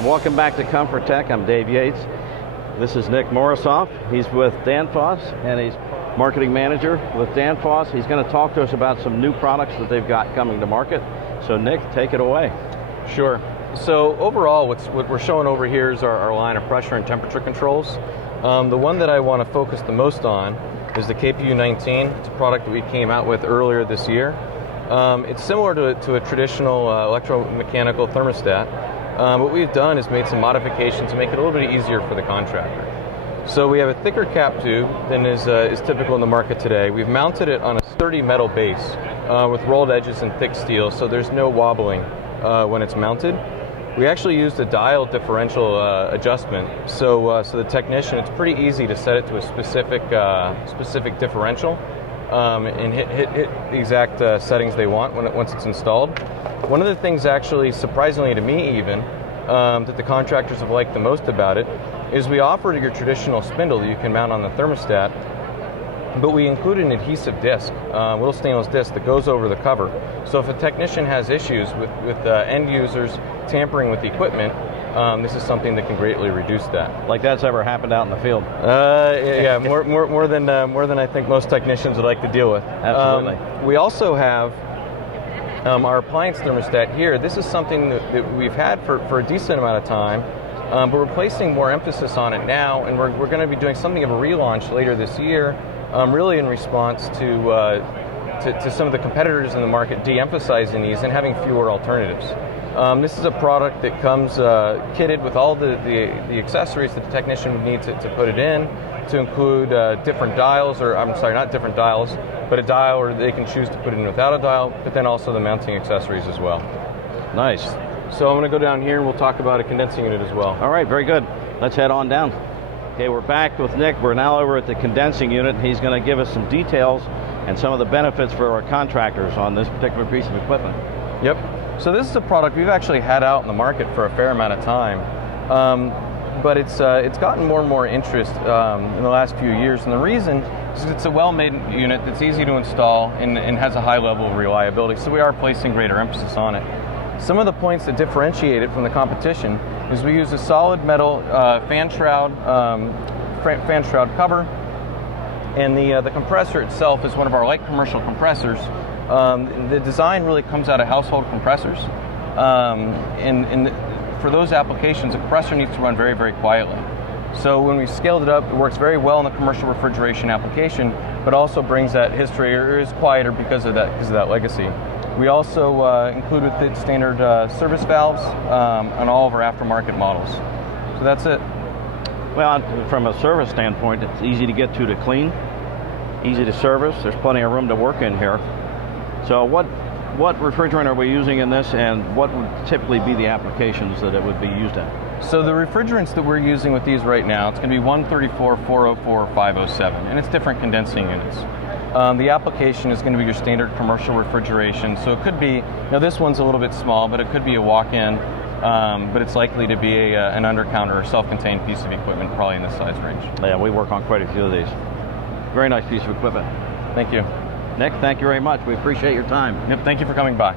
And welcome back to Comfortech. I'm Dave Yates. This is Nick Morisoff. He's with Danfoss, and he's marketing manager with Danfoss. He's going to talk to us about some new products that they've got coming to market. So Nick, take it away. Sure. So overall, what we're showing over here is our line of pressure and temperature controls. The one that I want to focus the most on is the KPU19. It's a product that we came out with earlier this year. It's similar to a traditional electromechanical thermostat. What we've done is made some modifications to make it a little bit easier for the contractor. So we have a thicker cap tube than is typical in the market today. We've mounted it on a sturdy metal base with rolled edges and thick steel, so there's no wobbling when it's mounted. We actually used a dial differential adjustment, so the technician, it's pretty easy to set it to a specific differential and hit the exact settings they want once it's installed. One of the things, actually, surprisingly to me even, that the contractors have liked the most about it is we offer your traditional spindle that you can mount on the thermostat, but we include an adhesive disc, a little stainless disc that goes over the cover. So if a technician has issues with end users tampering with the equipment, this is something that can greatly reduce that. Like that's ever happened out in the field? Yeah, more than I think most technicians would like to deal with. Absolutely. We also have our appliance thermostat here. This is something that we've had for a decent amount of time, but we're placing more emphasis on it now, and we're going to be doing something of a relaunch later this year, really in response to some of the competitors in the market de-emphasizing these and having fewer alternatives. This is a product that comes kitted with all the accessories that the technician would need to put it in, to include different dials, or I'm sorry, not different dials, but a dial, or they can choose to put it in without a dial, but then also the mounting accessories as well. Nice. So I'm going to go down here and we'll talk about a condensing unit as well. All right, very good. Let's head on down. Okay, we're back with Nick. We're now over at the condensing unit. He's going to give us some details and some of the benefits for our contractors on this particular piece of equipment. Yep. So this is a product we've actually had out in the market for a fair amount of time, but it's gotten more and more interest in the last few years, and the reason is it's a well-made unit that's easy to install and has a high level of reliability, so we are placing greater emphasis on it. Some of the points that differentiate it from the competition is we use a solid metal fan shroud cover, and the compressor itself is one of our light commercial compressors. The design really comes out of household compressors, and for those applications, the compressor needs to run very, very quietly. So when we scaled it up, it works very well in the commercial refrigeration application, but also brings that history, or is quieter because of that legacy. We also include with it standard service valves on all of our aftermarket models. So that's it. Well, from a service standpoint, it's easy to get to clean, easy to service. There's plenty of room to work in here. So what refrigerant are we using in this, and what would typically be the applications that it would be used in? So the refrigerants that we're using with these right now, it's going to be 134, 404, 507, and it's different condensing units. The application is going to be your standard commercial refrigeration, so it could be, this one's a little bit small, but it could be a walk-in, but it's likely to be an under-counter or self-contained piece of equipment, probably in this size range. Yeah, we work on quite a few of these. Very nice piece of equipment. Thank you. Nick, thank you very much. We appreciate your time. Yep, thank you for coming by.